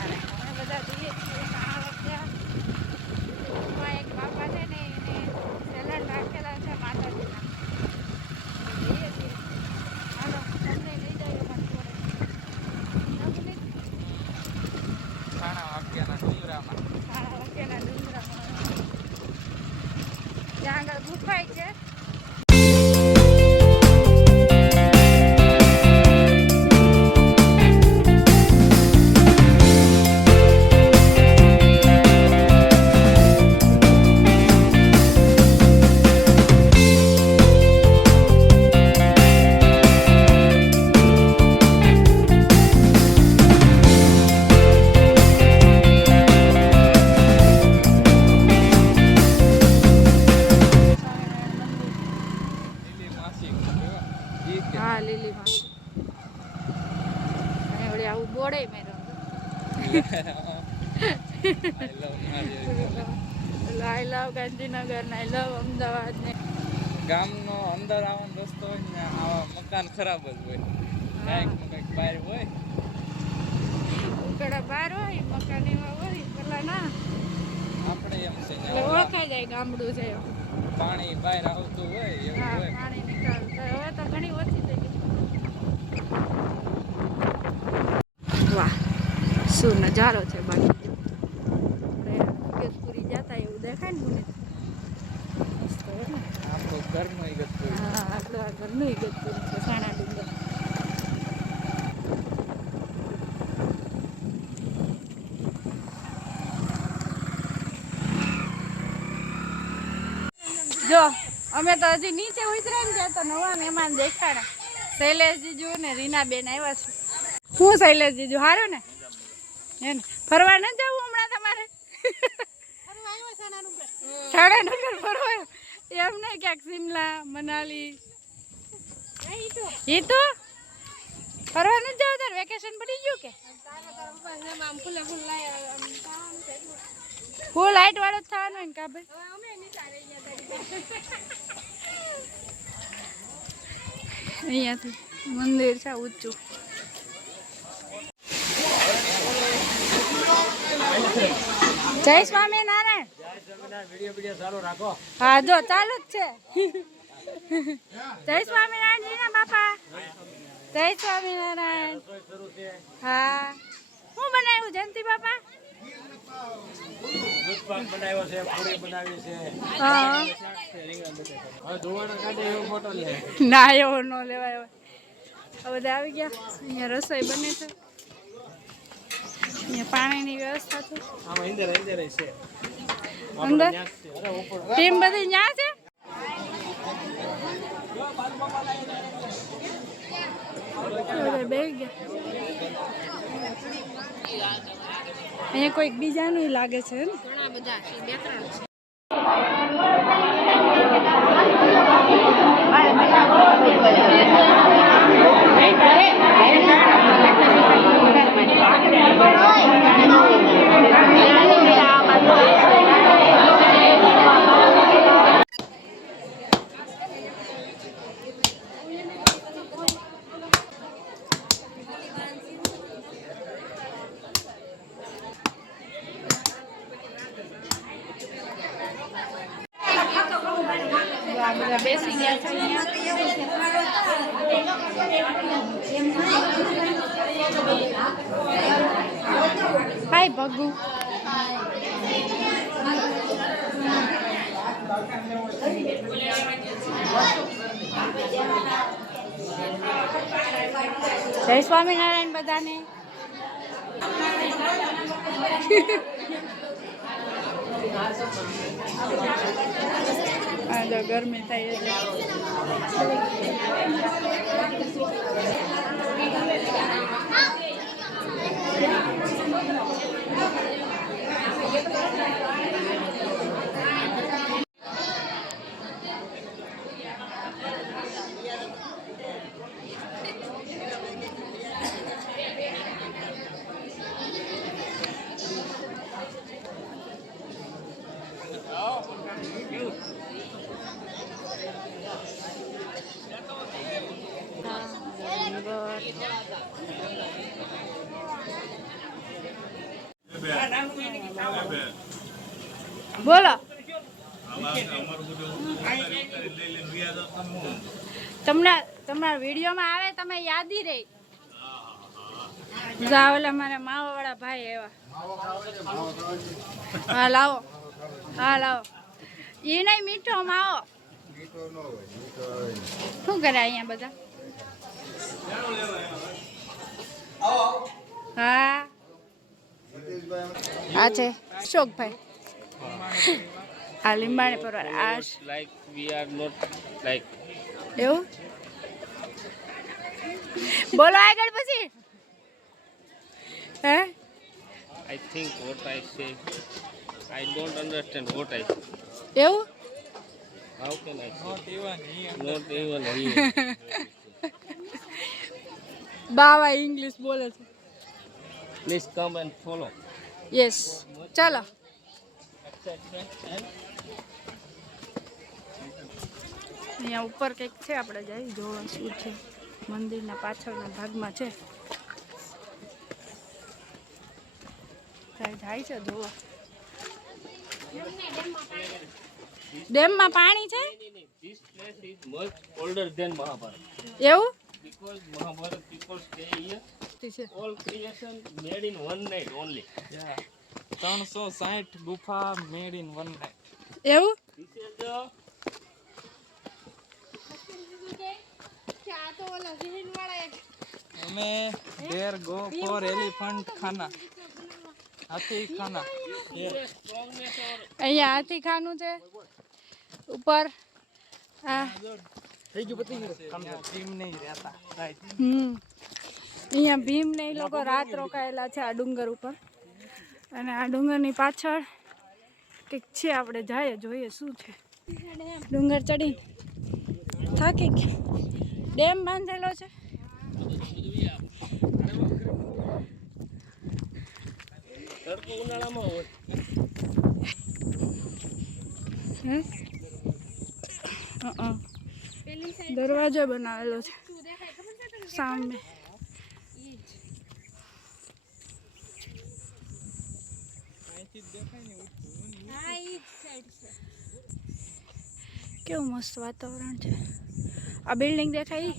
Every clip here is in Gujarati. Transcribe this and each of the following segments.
અમે બધા જઈએ છીએ એક બાપા છે ને એને સેલન રાખેલા છે માતાજીના જઈએ છીએ. હાલો તમને લઈ જાય અમારી જોડે સાણા વાક્યના ડુંગરામાં ત્યાં આગળ ગુફાય છે. હા લીલી માં એવડે આવું બોડે મેરો આઈ લવ ગાંધીનગર ને આઈ લવ અમદાવાદ ને ગામનો અંદર આવવાનો રસ્તો હોય ને આવા મકાન ખરાબ જ હોય. કંઈક બહાર હોય ઉકડા બહાર હોય મકાન એવા હોય પેલા ના આપણે એમ છે ઓળખાઈ જાય ગામડું છે પાણી બહાર આવતું હોય એવું હોય. પાણી નિકાલ હવે તો ઘણી ઓછી થઈ ગઈ. વાહ શું નજારો છે બાકી ઇગતપુરી જતા એવું દેખાય ને મને મસ્ત હોય ને આપણું ઘરનું ઇગતપુરી. હા આપણું આ ઘરનું ઇગતપુરી છે સાણા ડુંગર. જો અમે તો હજી નીચે ઉતર્યા ને ત્યાં તો નવા મહેમાન દેખાડા. શૈલેષ જીજુ ને રીના બેન આવ્યા છે. હું શૈલેષ જીજુ હારું ને હે ને ફરવા ન જવું હમણાં તમારે સાણાનગર ફરવા એમ નહીં ક્યાંક શિમલા મનાલી એ તો ફરવા ન જાવ તાર વેકેશન પડી ગયું કે ફૂલ લાઈટ વાળો જ થવાનો ને કાબે અહીંયાથી મંદિર છે ઊંચું. જય સ્વામિનારાયણ. હા જો ચાલુ જ છે. જય સ્વામિનારાયણ જીના બાપા. જય સ્વામિનારાયણ. હા શું બનાવ્યું જયંતિ બાપા? બનાવ્યો છે પૂરી બનાવી છે. હા ના એવો ન લેવાય. હવે બધા આવી ગયા. અહીંયા રસોઈ બને છે. અહીંયા પાણીની વ્યવસ્થા છે અંદર. ટીમ બધી ન્યા છે. બેસી ગયા. અહીંયા કોઈક બીજાનું લાગે છે ને ઘણા બધા બે ત્રણ છે. બધા બેસી ગયા છે. હાય ભગુ. જય સ્વામિનારાયણ બધાને. આ તો ગરમી થાય એટલે બોલો તમને તમારા વિડીયોમાં આવે તમે યાદી રહી જા ઓલા મારા માવા વાળા ભાઈ આવ્યા હા લાવો એ નહીં મીઠો માવો શું કરે અહીંયા બધા હા આ છે અશોકભાઈ આ લીંબાણી પરવાર આ like we are not like એવું બોલો આગળ પછી હે I think what I say, I don't understand what I say. એવું How can I say? Not even here. બાવા ઇંગ્લિશ બોલે છે Please come and follow. Yes ચાલો અહીંયા ઉપર કંઈક છે આપણે જઈ જોવા શું છે મંદિરના પાછળના ભાગમાં છે જાય છે જોવા ડેમમાં પાણી છે This place is much older than Mahabharata. એવું Because Mahabharata people stay here, છે all creation made in one night only. Yeah. 360 ગુફા made in one night. એવું This is the અમે there go for elephant ખાના હાથી ખાના. strongness or અહીંયા હાથી ખાનું છે ઉપર આ ભીમ નહીં રહેતા right. અહીંયા ભીમ ને એ લોકો રાત રોકાયેલા છે આ ડુંગર ઉપર અને આ ડુંગરની પાછળ કંઈક છે આપણે જઈએ જોઈએ શું છે ડુંગર ચડી થાકી ગયા ડેમ બાંધેલો છે તડકો ઉનાળામાં હોય. દરવાજો બનાવેલો છે સામે કેવું મસ્ત વાતાવરણ છે આ બિલ્ડિંગ દેખાય ઈ?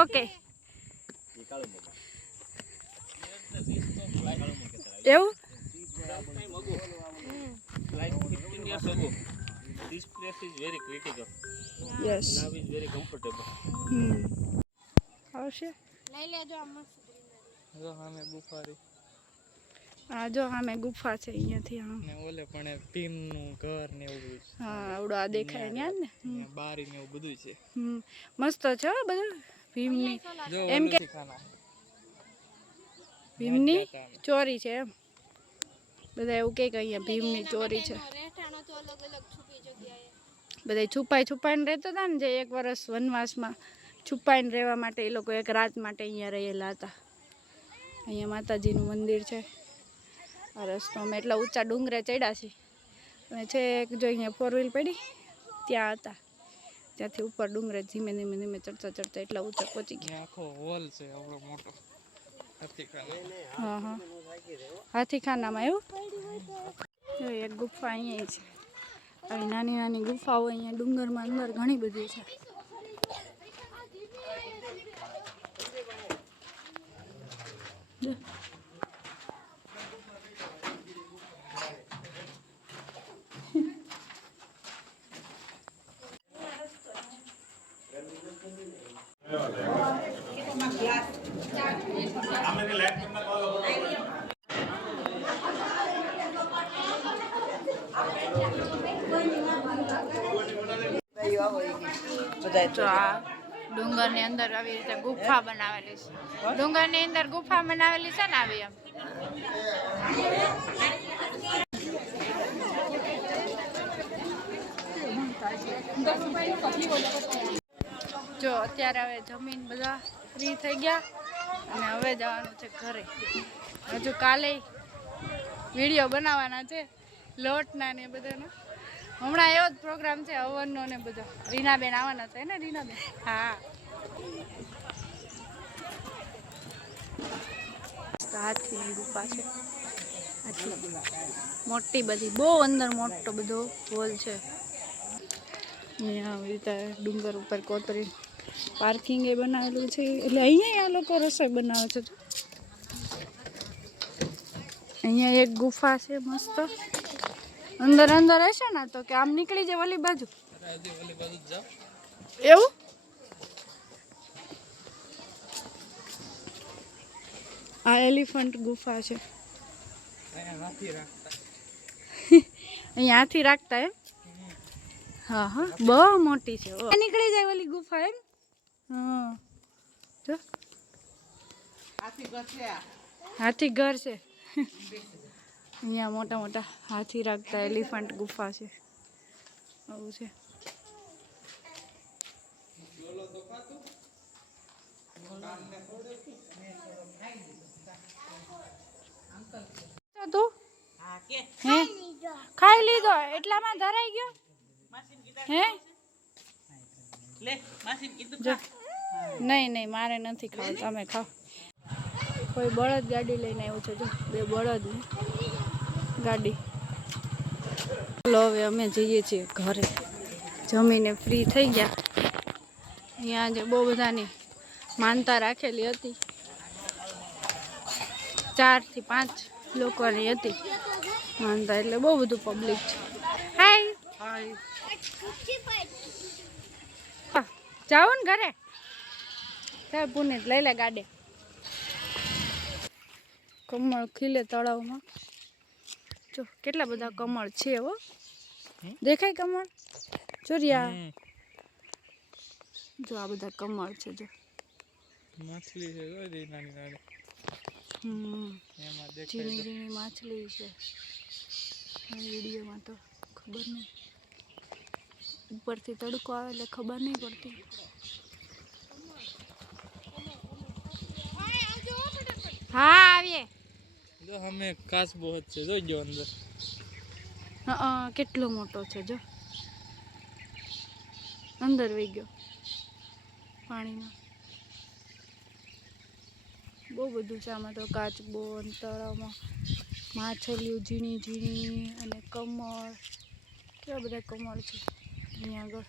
ઓકે એવું Like 15 years ago, this place is very critical. Yes Now it's very comfortable. આવશે જો સામે ગુફા રહી આ જો સામે ગુફા છે અહીંયાથી આમ ને ઓલે પણ એ ભીમનું ઘર ને એવું બધું છે. હા આવડો આ દેખાય ન્યા ને ને બારી ને એવું બધું છે. મસ્ત છે હો બધું ભીમની જો એમ કે ઓલું ખાના ભીમની ચોરી છે એમ બધા એવું કહે કે અહીંયા ભીમની ચોરી છે બધા છુપાઈને રહેતા હતા ને જે એક વર્ષ વનવાસમાં છુપાઈને રહેવા માટે એ લોકો એક રાત માટે અહીંયા રહેલા હતા અહીંયા માતાજીનું મંદિર છે આ રસ્તો અમે એટલા ઊંચા ડુંગરે ચડ્યા છીએ અને છેક જો અહીંયા 4 વ્હીલ પડી ત્યાં હતા ત્યાંથી ઉપર ડુંગરે ધીમે ધીમે ચડતા એટલા ઊંચા પહોંચી ગયા ને આખો હોલ છે આવડો મોટો હાથી ખાના. હા હાથીખાનામાં એવું જો એક ગુફા અહીંયા છે આવી નાની નાની ગુફાઓ અહીંયા ડુંગરમાં અંદર ઘણી બધી છે જો. તો આ ડુંગરની અંદર આવી રીતે ગુફા બનાવેલી છે ડુંગરની અંદર ગુફા બનાવેલી છે ને આવી એમ જો અત્યારે હવે જમીન બધા ફ્રી થઈ ગયા અને હવે જવાનું છે ઘરે હજુ કાલે વિડીયો બનાવવાના છે લોટના ને બધાનો હમણાં એવો જ પ્રોગ્રામ છે હવનનો ને બધો રીનાબેન આવવાના છે ને રીનાબેન હા હાથીની ગુફા છે આટલી મોટી બધી, બહુ અંદર મોટો બધો હોલ છે. અહીંયા આવી રીતે ડુંગર ઉપર કોતરી પાર્કિંગ એ બનાવેલું છે, એટલે અહીંયા આ લોકો રસોઈ બનાવે છે. અહીંયા એક ગુફા છે મસ્ત, અંદર અંદર હશે ને તો કે આમ નીકળી જાય ઓલી બાજુ એવું. આ એલિફન્ટ ગુફા છે. અહીંયા હાથી રાખતા એમ. હા હા બહુ મોટી છે. નીકળી જાય ઓલી ગુફા એમ. હા જો હાથી ઘર છે. અહીંયા મોટા મોટા હાથી રાખતા એલિફન્ટ ગુફા છે. આવું છે. તું હે ખાઈ લીધો એટલામાં ધરાઈ ગયો હે? નહીં નહીં મારે નથી ખાવ, તમે ખાઓ. કોઈ બળદ ગાડી લઈને આવ્યું છે, જો 2 બળદ ને ગાડી. ચલો હવે અમે જઈએ છીએ ઘરે. જમીને ફ્રી થઈ ગયા. અહીંયા જે બહુ બધાની માનતા રાખેલી હતી, 4 થી 5 લોકોની હતી માનતા, એટલે બહુ બધું પબ્લિક છે. હાય જાઓ ને ઘરે. ચાલ પુનિત લઈ લે ગાડે. કમળ ખીલે તળાવમાં. જો કેટલા બધા કમળ છે. હો દેખાય કમળ ચોરિયા. જો આ બધા કમળ છે. જો માછલી છે નાની નાની. ઝીણી ઝીણી માછલી છે. વિડીયોમાં તો ખબર નહીં, ઉપરથી તડકો આવે એટલે ખબર નહીં પડતી. હા આવીએ. જો અમે કાચબો છે, જોઈજો અંદર. હા કેટલો મોટો છે. જો અંદર વહી ગયો પાણીમાં. બહુ બધું છે આમાં તો. કાચબો તળાવમાં માછલીઓ ઝીણી ઝીણી અને કમળ, કેવા બધા કમળ છે અહીંયા આગળ.